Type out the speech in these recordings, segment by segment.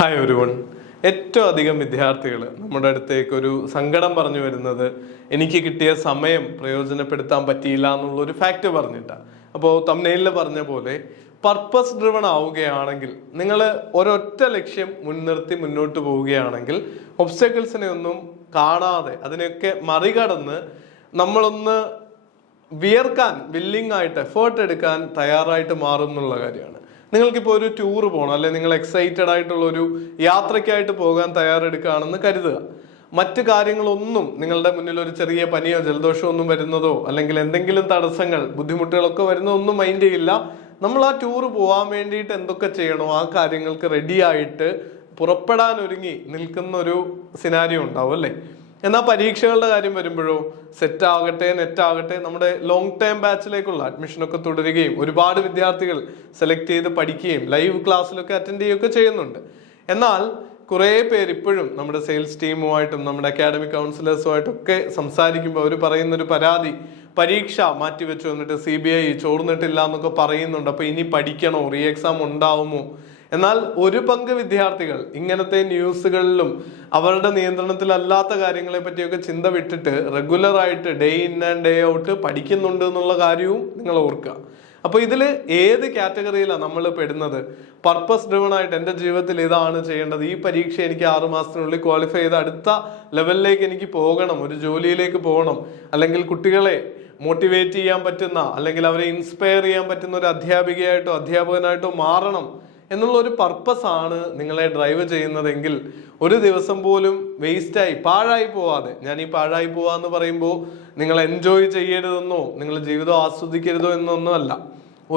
Hi everyone. ഏറ്റവും അധികം വിദ്യാർത്ഥികൾ നമ്മുടെ അടുത്തേക്ക് ഒരു സങ്കടം പറഞ്ഞു വരുന്നത് എനിക്ക് കിട്ടിയ സമയം പ്രയോജനപ്പെടുത്താൻ പറ്റിയില്ല എന്നുള്ളൊരു ഫാക്റ്റ് പറഞ്ഞിട്ടാണ്. അപ്പോൾ തംബ്നെയിലിൽ പറഞ്ഞ പോലെ പർപ്പസ് ഡ്രിവൺ ആവുകയാണെങ്കിൽ, നിങ്ങൾ ഒരൊറ്റ ലക്ഷ്യം മുൻനിർത്തി മുന്നോട്ട് പോവുകയാണെങ്കിൽ ഒബ്സ്റ്റക്കിൾസിനെ ഒന്നും കാണാതെ അതിനെയൊക്കെ മറികടന്ന് നമ്മളൊന്ന് വിയർക്കാൻ വില്ലിങ് ആയിട്ട് എഫേർട്ട് എടുക്കാൻ തയ്യാറായിട്ട് മാറും എന്നുള്ള കാര്യമാണ്. നിങ്ങൾക്കിപ്പോൾ ഒരു ടൂർ പോകണം, അല്ലെങ്കിൽ നിങ്ങൾ എക്സൈറ്റഡ് ആയിട്ടുള്ള ഒരു യാത്രയ്ക്കായിട്ട് പോകാൻ തയ്യാറെടുക്കുകയാണെന്ന് കരുതുക. മറ്റു കാര്യങ്ങളൊന്നും നിങ്ങളുടെ മുന്നിൽ ഒരു ചെറിയ പനിയോ ജലദോഷമോ ഒന്നും വരുന്നതോ അല്ലെങ്കിൽ എന്തെങ്കിലും തടസ്സങ്ങൾ ബുദ്ധിമുട്ടുകളൊക്കെ വരുന്നതോ ഒന്നും മൈൻഡ് ചെയ്യില്ല. നമ്മൾ ആ ടൂർ പോകാൻ വേണ്ടിയിട്ട് എന്തൊക്കെ ചെയ്യണോ ആ കാര്യങ്ങൾക്ക് റെഡി ആയിട്ട് പുറപ്പെടാൻ ഒരുങ്ങി നിൽക്കുന്ന ഒരു സിനാരിയോ ഉണ്ടാവും അല്ലേ. എന്നാൽ പരീക്ഷകളുടെ കാര്യം വരുമ്പോഴോ സെറ്റ് ആകട്ടെ നെറ്റ് ആകട്ടെ നമ്മുടെ ലോങ് ടേം ബാച്ചിലേക്കുള്ള അഡ്മിഷനൊക്കെ തുടരുകയും ഒരുപാട് വിദ്യാർത്ഥികൾ സെലക്ട് ചെയ്ത് പഠിക്കുകയും ലൈവ് ക്ലാസ്സിലൊക്കെ അറ്റൻഡ് ചെയ്യുകയൊക്കെ ചെയ്യുന്നുണ്ട്. എന്നാൽ കുറേ പേര് ഇപ്പോഴും നമ്മുടെ സെയിൽസ് ടീമുമായിട്ടും നമ്മുടെ അക്കാഡമിക് കൗൺസിലേഴ്സുമായിട്ടൊക്കെ സംസാരിക്കുമ്പോൾ അവർ പറയുന്നൊരു പരാതി, പരീക്ഷ മാറ്റിവെച്ചു വന്നിട്ട് CBI ചോർന്നിട്ടില്ല എന്നൊക്കെ പറയുന്നുണ്ട്. അപ്പൊ ഇനി പഠിക്കണോ, റീ എക്സാം ഉണ്ടാവുമോ? എന്നാൽ ഒരു പങ്ക് വിദ്യാർത്ഥികൾ ഇങ്ങനത്തെ ന്യൂസുകളിലും അവരുടെ നിയന്ത്രണത്തിലല്ലാത്ത കാര്യങ്ങളെ പറ്റിയൊക്കെ ചിന്ത വിട്ടിട്ട് റെഗുലർ ആയിട്ട് day in and day out പഠിക്കുന്നുണ്ട് എന്നുള്ള കാര്യവും നിങ്ങൾ ഓർക്കുക. അപ്പൊ ഇതിൽ ഏത് കാറ്റഗറിയിലാണ് നമ്മൾ പെടുന്നത്? പർപ്പസ് ഡ്രിവൺ ആയിട്ട് എൻ്റെ ജീവിതത്തിൽ ഇതാണ് ചെയ്യേണ്ടത്, ഈ പരീക്ഷ എനിക്ക് 6 മാസത്തിനുള്ളിൽ ക്വാളിഫൈ ചെയ്ത് അടുത്ത ലെവലിലേക്ക് എനിക്ക് പോകണം, ഒരു ജോലിയിലേക്ക് പോകണം, അല്ലെങ്കിൽ കുട്ടികളെ മോട്ടിവേറ്റ് ചെയ്യാൻ പറ്റുന്ന അല്ലെങ്കിൽ അവരെ ഇൻസ്പയർ ചെയ്യാൻ പറ്റുന്ന ഒരു അധ്യാപികയായിട്ടോ അധ്യാപകനായിട്ടോ മാറണം എന്നുള്ള ഒരു പർപ്പസ് ആണ് നിങ്ങളെ ഡ്രൈവ് ചെയ്യുന്നതെങ്കിൽ ഒരു ദിവസം പോലും വേസ്റ്റായി പാഴായി പോവാതെ, ഞാൻ ഈ പാഴായി പോവാന്ന് പറയുമ്പോൾ നിങ്ങൾ എൻജോയ് ചെയ്യരുതെന്നോ നിങ്ങൾ ജീവിതം ആസ്വദിക്കരുതോ എന്നൊന്നും അല്ല.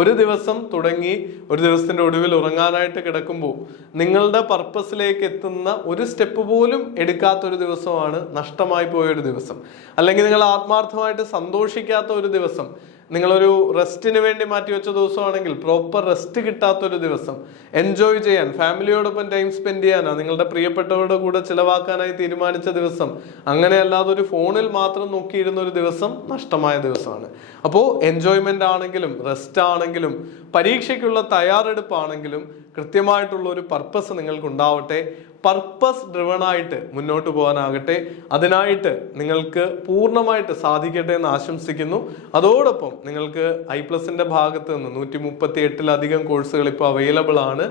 ഒരു ദിവസം തുടങ്ങി ഒരു ദിവസത്തിന്റെ ഒടുവിൽ ഉറങ്ങാനായിട്ട് കിടക്കുമ്പോൾ നിങ്ങളുടെ പർപ്പസിലേക്ക് എത്തുന്ന ഒരു സ്റ്റെപ്പ് പോലും എടുക്കാത്തൊരു ദിവസമാണ് നഷ്ടമായി പോയൊരു ദിവസം. അല്ലെങ്കിൽ നിങ്ങൾ ആത്മാർത്ഥമായിട്ട് സന്തോഷിക്കാത്ത ഒരു ദിവസം, നിങ്ങളൊരു റെസ്റ്റിന് വേണ്ടി മാറ്റിവെച്ച ദിവസമാണെങ്കിൽ പ്രോപ്പർ റെസ്റ്റ് കിട്ടാത്തൊരു ദിവസം, എൻജോയ് ചെയ്യാൻ ഫാമിലിയോടൊപ്പം ടൈം സ്പെൻഡ് ചെയ്യാനാ നിങ്ങളുടെ പ്രിയപ്പെട്ടവരുടെ കൂടെ ചിലവാക്കാനായി തീരുമാനിച്ച ദിവസം, അങ്ങനെ അല്ലാതെ ഒരു ഫോണിൽ മാത്രം നോക്കിയിരുന്ന ഒരു ദിവസം നഷ്ടമായ ദിവസമാണ്. അപ്പോൾ എൻജോയ്മെന്റ് ആണെങ്കിലും റെസ്റ്റ് ആണെങ്കിലും പരീക്ഷയ്ക്കുള്ള തയ്യാറെടുപ്പാണെങ്കിലും കൃത്യമായിട്ടുള്ള ഒരു പർപ്പസ് നിങ്ങൾക്ക് ഉണ്ടാവട്ടെ. പർപ്പസ് ഡ്രിവൺ ആയിട്ട് മുന്നോട്ട് പോകാനാകട്ടെ. അതിനായിട്ട് നിങ്ങൾക്ക് പൂർണ്ണമായിട്ട് സാധിക്കട്ടെ എന്ന് ആശംസിക്കുന്നു. അതോടൊപ്പം നിങ്ങൾക്ക് ഐപ്ലസിന്റെ ഭാഗത്ത് നിന്ന് 138-ലധികം കോഴ്സുകൾ ഇപ്പോൾ അവൈലബിൾ ആണ്.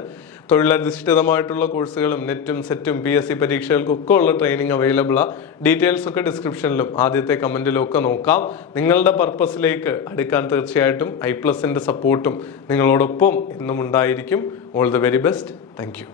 തൊഴിലധിഷ്ഠിതമായിട്ടുള്ള കോഴ്സുകളും നെറ്റും സെറ്റും PSC പരീക്ഷകൾക്കൊക്കെ ഉള്ള ട്രെയിനിങ് അവൈലബിൾ ആണ്. ഡീറ്റെയിൽസ് ഒക്കെ ഡിസ്ക്രിപ്ഷനിലും ആദ്യത്തെ കമന്റിലും ഒക്കെ നോക്കാം. നിങ്ങളുടെ പർപ്പസിലേക്ക് അടുക്കാൻ തീർച്ചയായിട്ടും ഐപ്ലസിന്റെ സപ്പോർട്ടും നിങ്ങളോടൊപ്പം എന്നും ഉണ്ടായിരിക്കും. All the very best. Thank you.